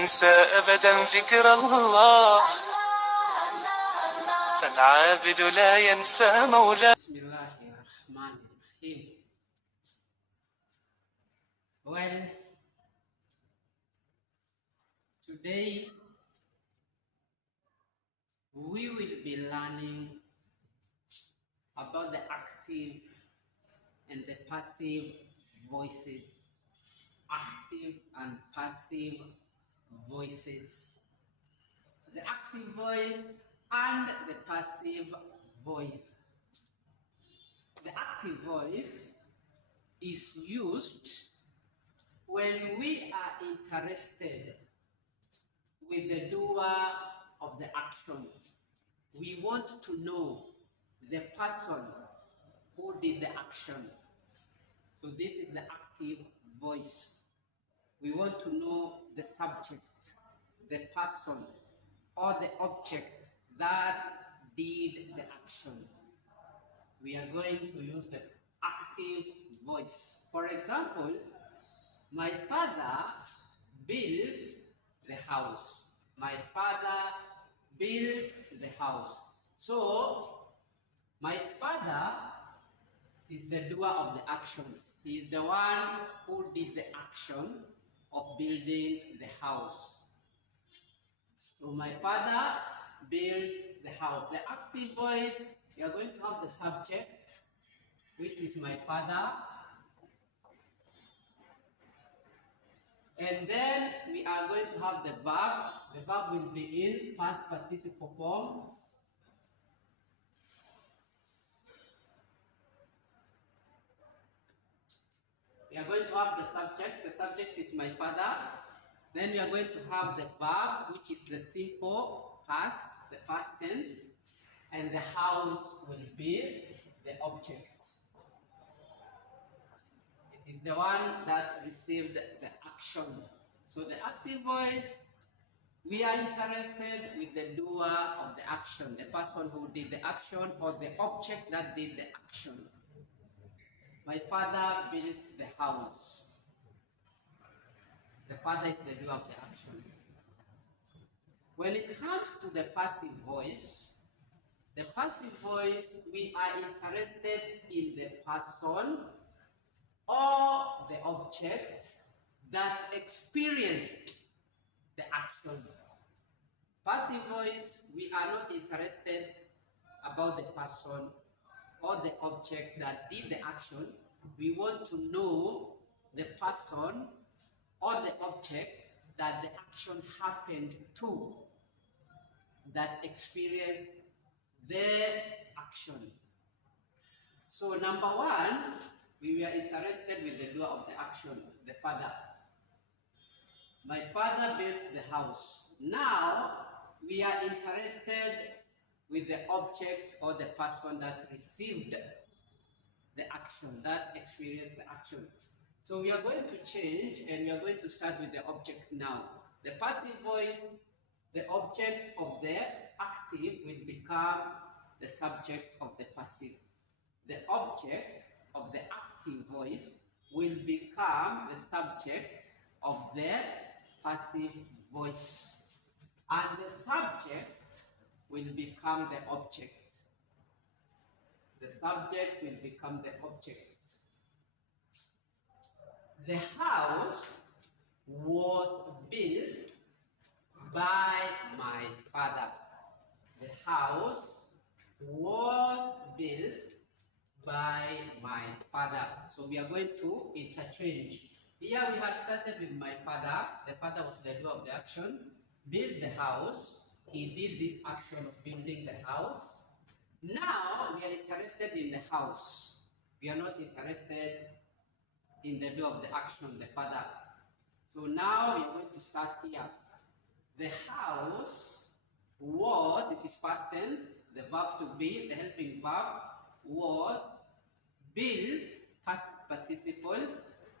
ننسى أبدا ذكر الله، فالعابد لا ينسى مولاه. بسم الله الرحمن الرحيم. Well, today we will be learning about the active and the passive voices. Active and passive voices. The active voice and the passive voice. The active voice is used when we are interested with the doer of the action. We want to know the person who did the action. So this is the active voice. We want to know the subject, the person, or the object that did the action. We are going to use the active voice. For example, my father built the house. My father built the house. So, my father is the doer of the action. He is the one who did the action of building the house. So, my father built the house. The active voice, we are going to have the subject, which is my father. And then we are going to have the verb. The verb will be in past participle form. We are going to have the subject. The subject is my father. Then we are going to have the verb, which is the simple past, the past tense. And the house will be the object. It is the one that received the action. So the active voice, we are interested with the doer of the action, the person who did the action or the object that did the action. My father built the house. The father is the doer of the action. When it comes to the passive voice, the passive voice, we are interested in the person or the object that experienced the action. Passive voice, we are not interested about the person or the object that did the action. We want to know the person or the object that the action happened to, that experienced the action. So number one, we were interested with the doer of the action, the father. My father built the house. Now, we are interested with the object or the person that received the action, that experienced the action. So we are going to change and we are going to start with the object now. The passive voice, the object of the active will become the subject of the passive. The object of the active voice will become the subject of the passive voice. And the subject will become the object. The subject will become the object. The house was built by my father. The house was built by my father. So we are going to interchange. Here we have started with my father. The father was the doer of the action. Build the house. He did this action of building the house. Now we are interested in the house. We are not interested in the doer of the action, the father. So now we are going to start here. The house was, it is past tense, the verb to be, the helping verb, was built, past participle,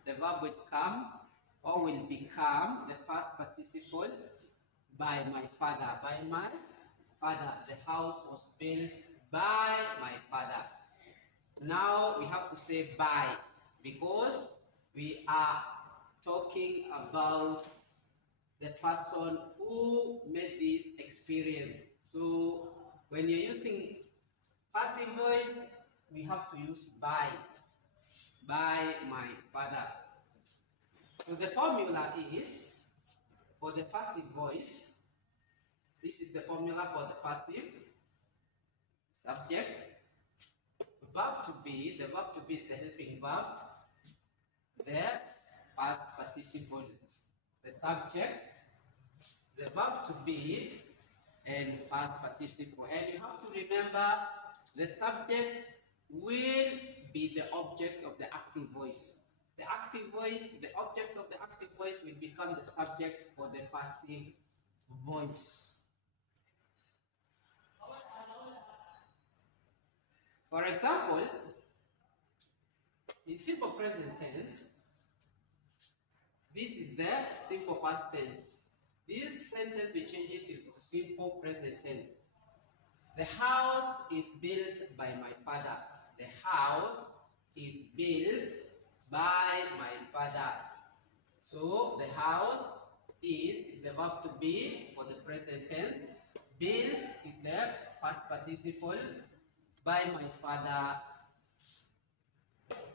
the verb will come or will become the past participle by my father. By my father. The house was built by my father. Now we have to say by, because we are talking about the person who made this experience. So when you're using passive voice, we have to use by my father. So the formula is, for the passive voice, this is the formula for the passive: subject, verb to be, the verb to be is the helping verb, the past participle, the subject, the verb to be, and past participle. And you have to remember, the subject will be the object of the active voice. The active voice, the object of the active voice will become the subject for the passive voice. For example, in simple present tense, this is the simple past tense. This sentence we change it to simple present tense. The house is built by my father. The house is built by my father. So the house is the verb to be for the present tense. Built is the past participle, by my father.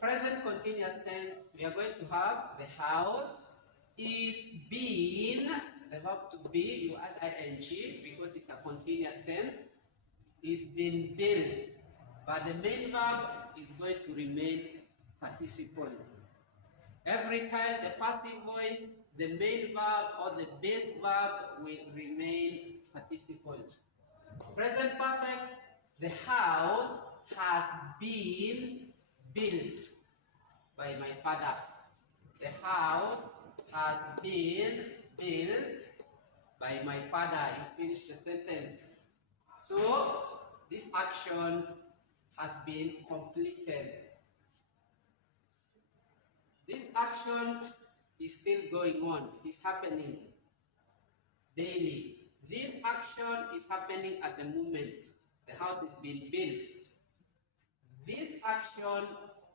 Present continuous tense, we are going to have the house is being, the verb to be, you add ing because it's a continuous tense, is being built, but the main verb is going to remain participle. Every time the passive voice, the main verb or the base verb will remain participle. Present perfect, the house has been built by my father. The house has been built by my father. You finish the sentence. So this action has been completed. This action is still going on. It is happening daily. This action is happening at the moment. The house is being built. This action,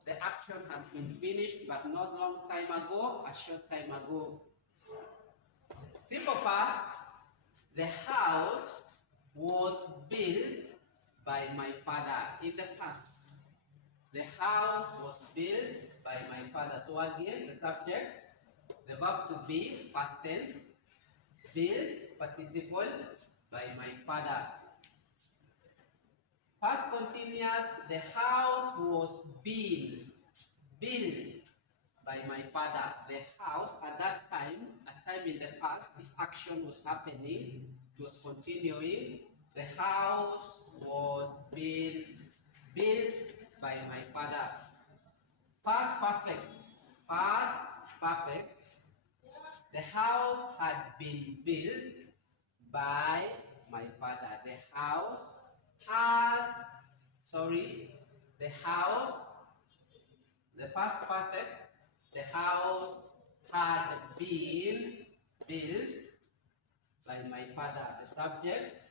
the action has been finished, but not long time ago, a short time ago. Simple past, the house was built by my father. In the past, the house was built by my father. So again, the subject, the verb to be, past tense, built, participle, by my father. Past continuous, the house was being built by my father. The house at that time, a time in the past, this action was happening, it was continuing. The house was being built by my father. Past perfect, past perfect, the house had been built by my father. The house has, the house, the past perfect, the house had been built by my father. The subject,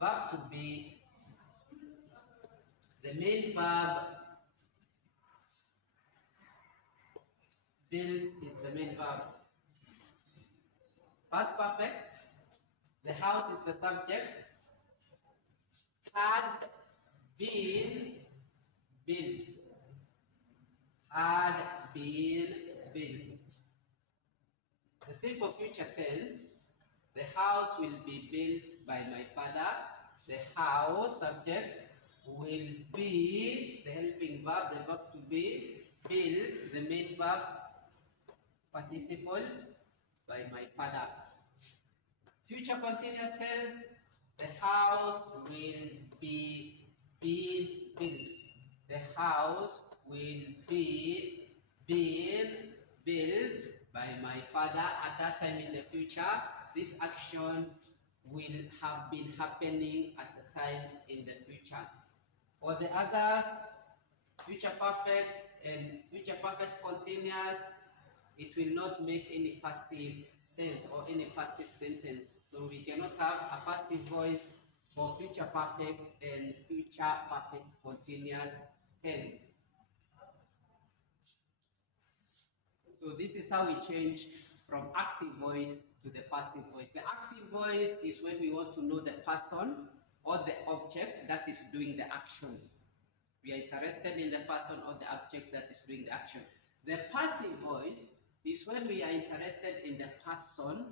verb to be, the main verb, built is the main verb. Past perfect, the house is the subject, had been built, had been built. The simple future tense, the house will be built by my father. The house, subject, will be, the helping verb, the verb to be, built, the main verb, participle, by my father. Future continuous tense, the house will be being built. The house will be being built by my father. At that time in the future, this action will have been happening at a time in the future. For the others, future perfect and future perfect continuous, it will not make any passive sense or any passive sentence. So we cannot have a passive voice for future perfect and future perfect continuous tense. So this is how we change from active voice to the passive voice. The active voice is when we want to know the person or the object that is doing the action. We are interested in the person or the object that is doing the action. The passive voice is when we are interested in the person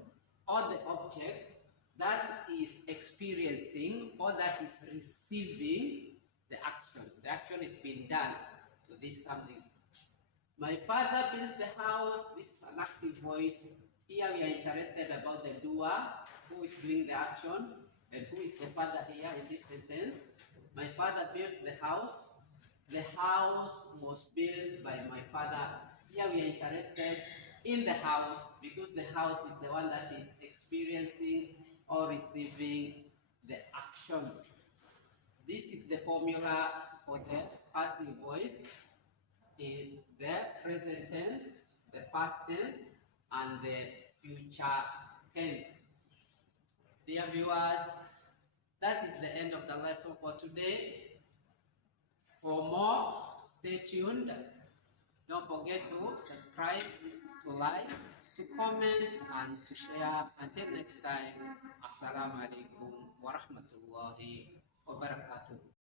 or the object that is experiencing or that is receiving the action. The action is being done. So this is something. My father built the house. This is an active voice. Here we are interested about the doer, who is doing the action, and who is the father here in this sentence. My father built the house. The house was built by my father. Here we are interested in the house because the house is the one that is experiencing or receiving the action. This is the formula for the passive voice in the present tense, the past tense, and the future tense. Dear viewers, that is the end of the lesson for today. For more, stay tuned. Don't forget to subscribe, to like, to comment, and to share. Until next time, Assalamu alaikum wa rahmatullahi wa barakatuh.